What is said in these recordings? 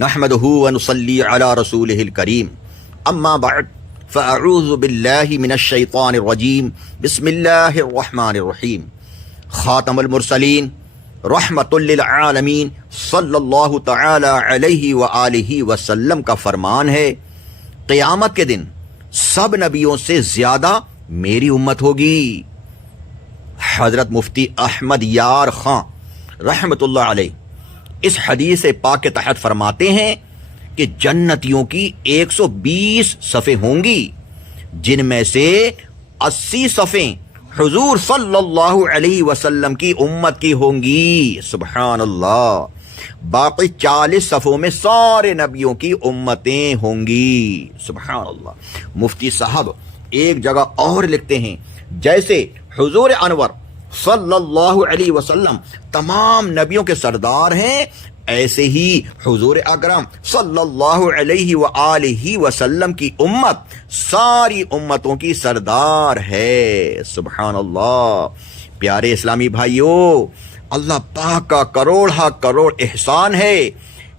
نحمدہ ونصلی علی رسولہ الکریم اما بعد فاعوذ باللہ من الشیطان الرجیم بسم اللہ الرحمن الرحیم خاتم المرسلین رحمت للعالمین صلی اللہ تعالی علیہ وآلہ وسلم کا فرمان ہے، قیامت کے دن سب نبیوں سے زیادہ میری امت ہوگی۔ حضرت مفتی احمد یار خان رحمت اللہ علیہ اس حدیث پاک کے تحت فرماتے ہیں کہ جنتیوں کی 120 صفیں ہوں گی، جن میں سے 80 صفیں حضور صلی اللہ علیہ وسلم کی امت کی ہوں گی، سبحان اللہ۔ باقی 40 صفوں میں سارے نبیوں کی امتیں ہوں گی، سبحان اللہ۔ مفتی صاحب ایک جگہ اور لکھتے ہیں، جیسے حضور انور صلی اللہ علیہ وسلم تمام نبیوں کے سردار ہیں، ایسے ہی حضور اکرم صلی اللہ علیہ وآلہ وسلم کی امت ساری امتوں کی سردار ہے، سبحان اللہ۔ پیارے اسلامی بھائیوں، اللہ پاک کا کروڑا کروڑ احسان ہے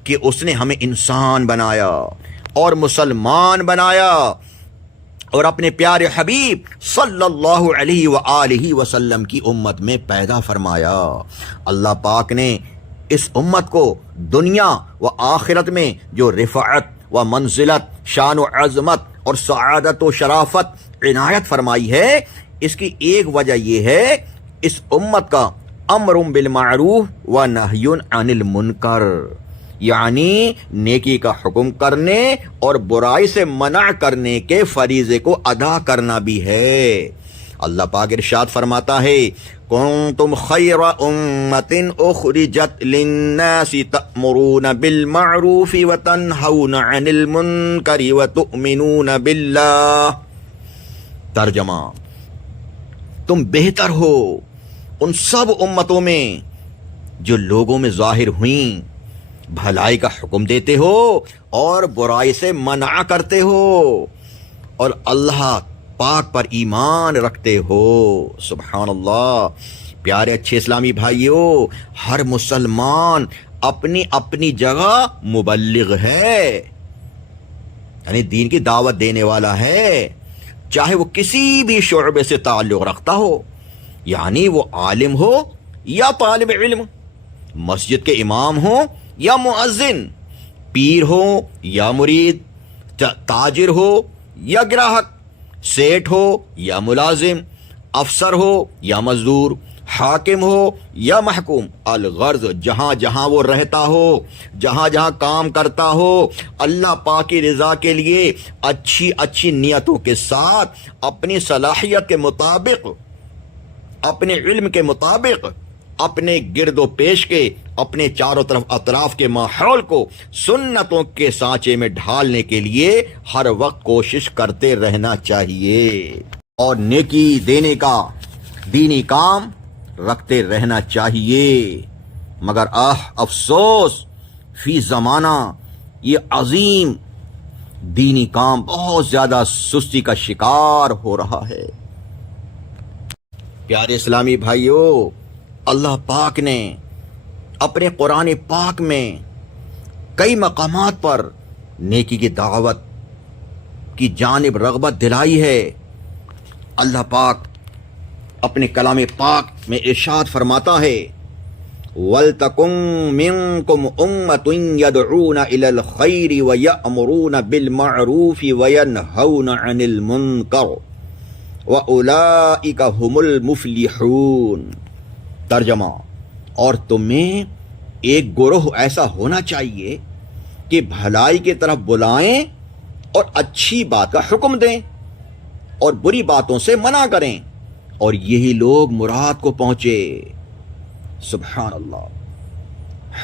کہ اس نے ہمیں انسان بنایا اور مسلمان بنایا اور اپنے پیارے حبیب صلی اللہ علیہ وآلہ وسلم کی امت میں پیدا فرمایا۔ اللہ پاک نے اس امت کو دنیا و آخرت میں جو رفعت و منزلت، شان و عظمت اور سعادت و شرافت عنایت فرمائی ہے، اس کی ایک وجہ یہ ہے، اس امت کا امر بالمعروف و نہی عن المنکر، یعنی نیکی کا حکم کرنے اور برائی سے منع کرنے کے فریضے کو ادا کرنا بھی ہے۔ اللہ پاک ارشاد فرماتا ہے، کنتم خیر امت اخرجت للناس تأمرون بالمعروف وتنہون عن المنکر وتؤمنون باللہ۔ ترجمہ، تم بہتر ہو ان سب امتوں میں جو لوگوں میں ظاہر ہوئیں، بھلائی کا حکم دیتے ہو اور برائی سے منع کرتے ہو اور اللہ پاک پر ایمان رکھتے ہو، سبحان اللہ۔ پیارے اچھے اسلامی بھائیوں، ہر مسلمان اپنی اپنی جگہ مبلغ ہے، یعنی دین کی دعوت دینے والا ہے، چاہے وہ کسی بھی شعبے سے تعلق رکھتا ہو، یعنی وہ عالم ہو یا طالب علم، مسجد کے امام ہو یا مؤذن، پیر ہو یا مرید، تاجر ہو یا گراہک، سیٹ ہو یا ملازم، افسر ہو یا مزدور، حاکم ہو یا محکوم، الغرض جہاں جہاں وہ رہتا ہو، جہاں جہاں کام کرتا ہو، اللہ پاک کی رضا کے لیے اچھی اچھی نیتوں کے ساتھ اپنی صلاحیت کے مطابق، اپنے علم کے مطابق، اپنے گرد و پیش کے، اپنے چاروں طرف اطراف کے ماحول کو سنتوں کے سانچے میں ڈھالنے کے لیے ہر وقت کوشش کرتے رہنا چاہیے اور نیکی دینے کا دینی کام رکھتے رہنا چاہیے۔ مگر افسوس، فی زمانہ یہ عظیم دینی کام بہت زیادہ سستی کا شکار ہو رہا ہے۔ پیارے اسلامی بھائیوں، اللہ پاک نے اپنے قرآن پاک میں کئی مقامات پر نیکی کی دعوت کی جانب رغبت دلائی ہے۔ اللہ پاک اپنے کلام پاک میں ارشاد فرماتا ہے، وَلْتَكُن مِّنكُمْ أُمَّةٌ يَدْعُونَ إِلَى الْخَيْرِ وَيَأْمُرُونَ بِالْمَعْرُوفِ وَيَنْهَوْنَ عَنِ الْمُنكَرِ وَأُولَئِكَ هُمُ الْمُفْلِحُونَ۔ ترجمہ، اور تمہیں ایک گروہ ایسا ہونا چاہیے کہ بھلائی کی طرف بلائیں اور اچھی بات کا حکم دیں اور بری باتوں سے منع کریں، اور یہی لوگ مراد کو پہنچے، سبحان اللہ۔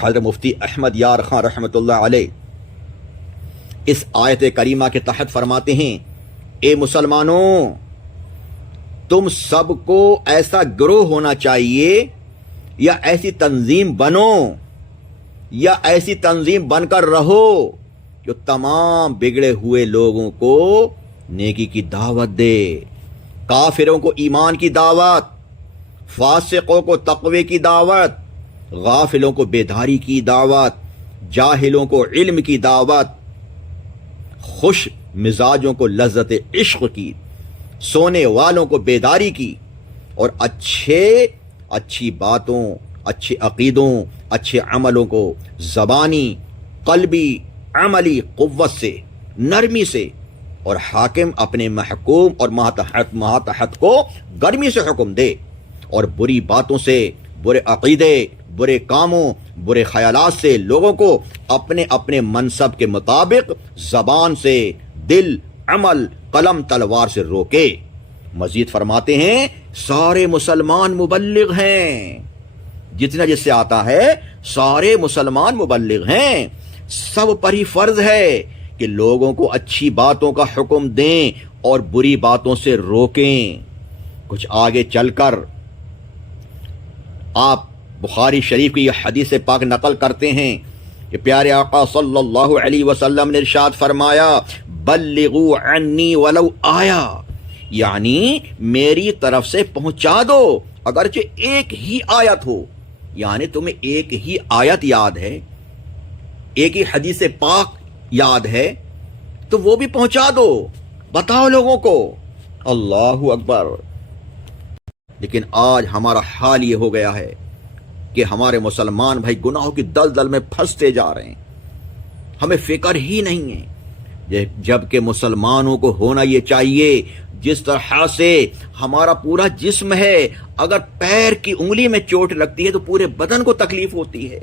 حضرت مفتی احمد یار خان رحمت اللہ علیہ اس آیت کریمہ کے تحت فرماتے ہیں، اے مسلمانوں، تم سب کو ایسا گروہ ہونا چاہیے یا ایسی تنظیم بنو یا ایسی تنظیم بن کر رہو جو تمام بگڑے ہوئے لوگوں کو نیکی کی دعوت دے، کافروں کو ایمان کی دعوت، فاسقوں کو تقوی کی دعوت، غافلوں کو بیداری کی دعوت، جاہلوں کو علم کی دعوت، خوش مزاجوں کو لذت عشق کی، سونے والوں کو بیداری کی، اور اچھی باتوں، اچھے عقیدوں، اچھے عملوں کو زبانی، قلبی، عملی قوت سے، نرمی سے، اور حاکم اپنے محکوم اور ماتحت کو گرمی سے حکم دے، اور بری باتوں سے، برے عقیدے، برے کاموں، برے خیالات سے لوگوں کو اپنے اپنے منصب کے مطابق زبان سے، دل، عمل، قلم، تلوار سے روکے۔ مزید فرماتے ہیں سارے مسلمان مبلغ ہیں، جتنا جس سے آتا ہے سارے مسلمان مبلغ ہیں، سب پر ہی فرض ہے کہ لوگوں کو اچھی باتوں کا حکم دیں اور بری باتوں سے روکیں۔ کچھ آگے چل کر آپ بخاری شریف کی یہ حدیث پاک نقل کرتے ہیں کہ پیارے آقا صلی اللہ علیہ وسلم نے ارشاد فرمایا بلغوا عنی ولو آیا، یعنی میری طرف سے پہنچا دو اگرچہ ایک ہی آیت ہو، یعنی تمہیں ایک ہی آیت یاد ہے، ایک ہی حدیث پاک یاد ہے تو وہ بھی پہنچا دو، بتاؤ لوگوں کو۔ اللہ اکبر۔ لیکن آج ہمارا حال یہ ہو گیا ہے کہ ہمارے مسلمان بھائی گناہوں کی دلدل میں پھنستے جا رہے ہیں، ہمیں فکر ہی نہیں ہے، جبکہ مسلمانوں کو ہونا یہ چاہیے جس طرح سے ہمارا پورا جسم ہے، اگر پیر کی انگلی میں چوٹ لگتی ہے تو پورے بدن کو تکلیف ہوتی ہے،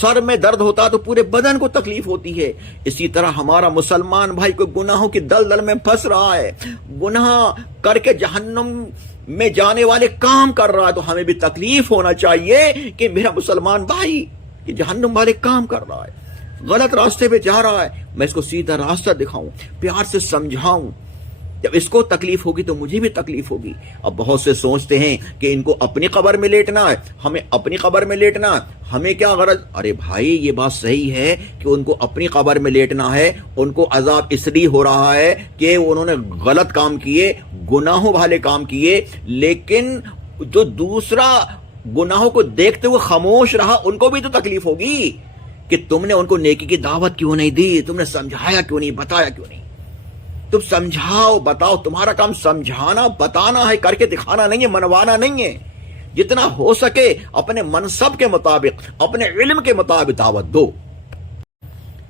سر میں درد ہوتا ہے تو پورے بدن کو تکلیف ہوتی ہے، اسی طرح ہمارا مسلمان بھائی کو گناہوں کی دلدل میں پھنس رہا ہے، گناہ کر کے جہنم میں جانے والے کام کر رہا ہے، تو ہمیں بھی تکلیف ہونا چاہیے کہ میرا مسلمان بھائی یہ جہنم والے کام کر رہا ہے، غلط راستے پہ جا رہا ہے، میں اس کو سیدھا راستہ دکھاؤں، پیار سے سمجھاؤں، جب اس کو تکلیف ہوگی تو مجھے بھی تکلیف ہوگی۔ اب بہت سے سوچتے ہیں کہ ان کو اپنی قبر میں لیٹنا ہے، ہمیں اپنی قبر میں لیٹنا ہے، ہمیں کیا غرض؟ ارے بھائی یہ بات صحیح ہے کہ ان کو اپنی قبر میں لیٹنا ہے، ان کو عذاب اس لیے ہو رہا ہے کہ انہوں نے غلط کام کیے، گناہوں والے کام کیے، لیکن جو دوسرا گناہوں کو دیکھتے ہوئے خاموش رہا ان کو بھی تو تکلیف ہوگی کہ تم نے ان کو نیکی کی دعوت کیوں نہیں دی، تم نے سمجھایا کیوں نہیں، بتایا کیوں نہیں۔ تم سمجھاؤ، بتاؤ، تمہارا کام سمجھانا، بتانا ہے، کر کے دکھانا نہیں ہے، منوانا نہیں ہے۔ جتنا ہو سکے اپنے منصب کے مطابق، اپنے علم کے مطابق دعوت دو۔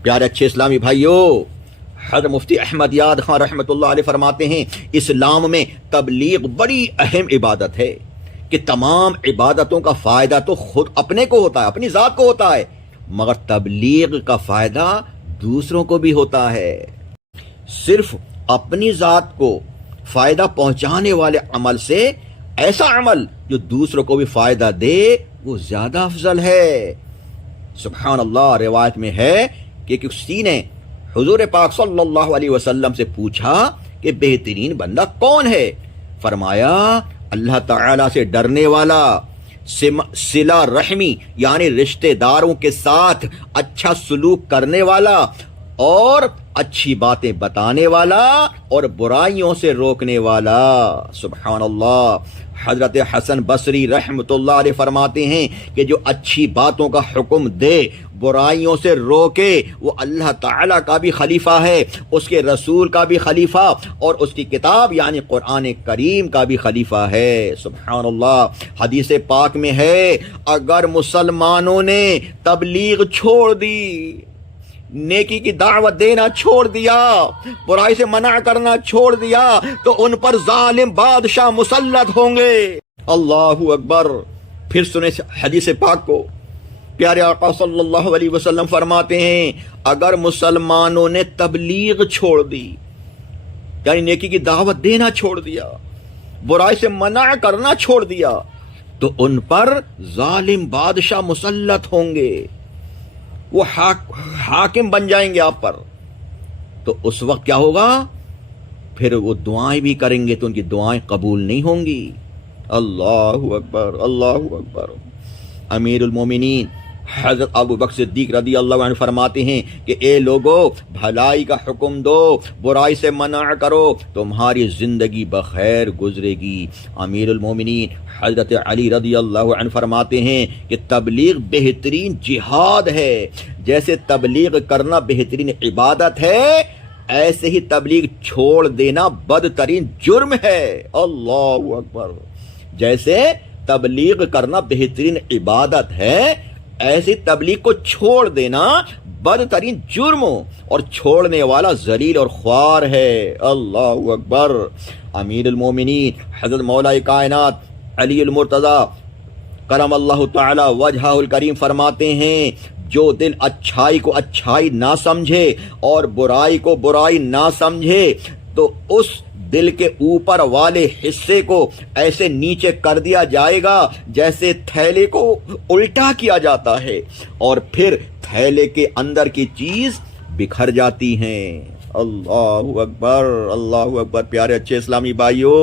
پیارے اچھے اسلامی بھائیو، حضرت مفتی احمد یاد خان رحمۃ اللہ علیہ فرماتے ہیں اسلام میں تبلیغ بڑی اہم عبادت ہے کہ تمام عبادتوں کا فائدہ تو خود اپنے کو ہوتا ہے، اپنی ذات کو ہوتا ہے، مگر تبلیغ کا فائدہ دوسروں کو بھی ہوتا ہے۔ صرف اپنی ذات کو فائدہ پہنچانے والے عمل سے ایسا عمل جو دوسروں کو بھی فائدہ دے وہ زیادہ افضل ہے۔ سبحان اللہ، روایت میں ہے کہ کسی نے حضور پاک صلی اللہ علیہ وسلم سے پوچھا کہ بہترین بندہ کون ہے؟ فرمایا اللہ تعالی سے ڈرنے والا، صلہ رحمی یعنی رشتہ داروں کے ساتھ اچھا سلوک کرنے والا، اور اچھی باتیں بتانے والا، اور برائیوں سے روکنے والا۔ سبحان اللہ۔ حضرت حسن بصری رحمۃ اللہ علیہ فرماتے ہیں کہ جو اچھی باتوں کا حکم دے، برائیوں سے روکے، وہ اللہ تعالیٰ کا بھی خلیفہ ہے، اس کے رسول کا بھی خلیفہ، اور اس کی کتاب یعنی قرآن کریم کا بھی خلیفہ ہے۔ سبحان اللہ۔ حدیث پاک میں ہے اگر مسلمانوں نے تبلیغ چھوڑ دی، نیکی کی دعوت دینا چھوڑ دیا، برائی سے منع کرنا چھوڑ دیا، تو ان پر ظالم بادشاہ مسلط ہوں گے۔ اللہ اکبر۔ پھر سنیں حدیث پاک کو، پیارے آقا صلی اللہ علیہ وسلم فرماتے ہیں اگر مسلمانوں نے تبلیغ چھوڑ دی، یعنی نیکی کی دعوت دینا چھوڑ دیا، برائی سے منع کرنا چھوڑ دیا، تو ان پر ظالم بادشاہ مسلط ہوں گے، وہ حاکم بن جائیں گے آپ پر۔ تو اس وقت کیا ہوگا؟ پھر وہ دعائیں بھی کریں گے تو ان کی دعائیں قبول نہیں ہوں گی۔ اللہ اکبر، اللہ اکبر۔ امیر المومنین حضرت ابو بکر صدیق رضی اللہ عنہ فرماتے ہیں کہ اے لوگو، بھلائی کا حکم دو، برائی سے منع کرو، تمہاری زندگی بخیر گزرے گی۔ امیر المومنین حضرت علی رضی اللہ عنہ فرماتے ہیں کہ تبلیغ بہترین جہاد ہے۔ جیسے تبلیغ کرنا بہترین عبادت ہے، ایسے ہی تبلیغ چھوڑ دینا بدترین جرم ہے۔ اللہ اکبر۔ جیسے تبلیغ کرنا بہترین عبادت ہے، ایسی تبلیغ کو چھوڑ دینا بدترین جرم اور چھوڑنے والا ذلیل اور خوار ہے۔ اللہ اکبر۔ امیر المومنین حضرت مولا کائنات علی المرتضی کرم اللہ تعالی وجہہ الکریم فرماتے ہیں، جو دل اچھائی کو اچھائی نہ سمجھے اور برائی کو برائی نہ سمجھے تو اس دل کے اوپر والے حصے کو ایسے نیچے کر دیا جائے گا جیسے تھیلے کو الٹا کیا جاتا ہے، اور پھر تھیلے کے اندر کی چیز بکھر جاتی ہیں۔ اللہ اکبر، اللہ اکبر۔ پیارے اچھے اسلامی بھائیو،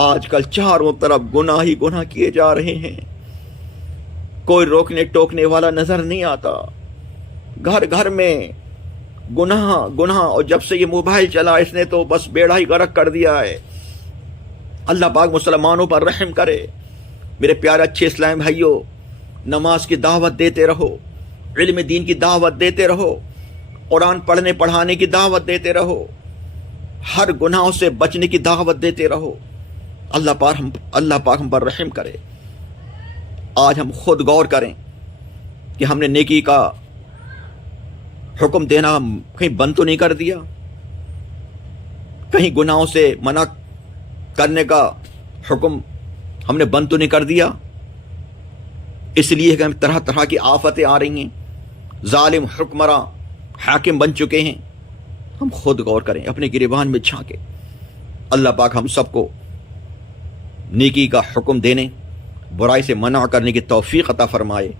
آج کل چاروں طرف گناہ ہی گناہ کیے جا رہے ہیں، کوئی روکنے ٹوکنے والا نظر نہیں آتا۔ گھر گھر میں گناہ گناہ، اور جب سے یہ موبائل چلا اس نے تو بس بیڑا ہی غرق کر دیا ہے۔ اللہ پاک مسلمانوں پر رحم کرے۔ میرے پیارے اچھے اسلام بھائیو، نماز کی دعوت دیتے رہو، علم دین کی دعوت دیتے رہو، قرآن پڑھنے پڑھانے کی دعوت دیتے رہو، ہر گناہوں سے بچنے کی دعوت دیتے رہو۔ اللہ پاک ہم پر رحم کرے۔ آج ہم خود غور کریں کہ ہم نے نیکی کا حکم دینا کہیں بند تو نہیں کر دیا، کہیں گناہوں سے منع کرنے کا حکم ہم نے بند تو نہیں کر دیا۔ اس لیے کہ ہم طرح طرح کی آفتیں آ رہی ہیں، ظالم حکمراں حاکم بن چکے ہیں۔ ہم خود غور کریں، اپنے گریبان میں جھانکیں۔ اللہ پاک ہم سب کو نیکی کا حکم دینے، برائی سے منع کرنے کی توفیق عطا فرمائے۔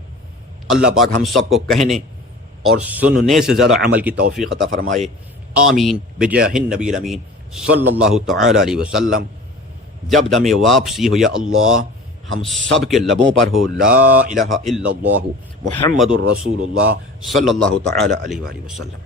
اللہ پاک ہم سب کو کہنے اور سننے سے زیادہ عمل کی توفیق عطا فرمائے۔ آمین بجاہ النبی الامین صلی اللہ تعالی علیہ وسلم۔ جب دم واپسی ہو یا اللہ ہم سب کے لبوں پر ہو لا الہ الا اللہ محمد الرسول اللہ صلی اللہ تعالی علیہ وسلم۔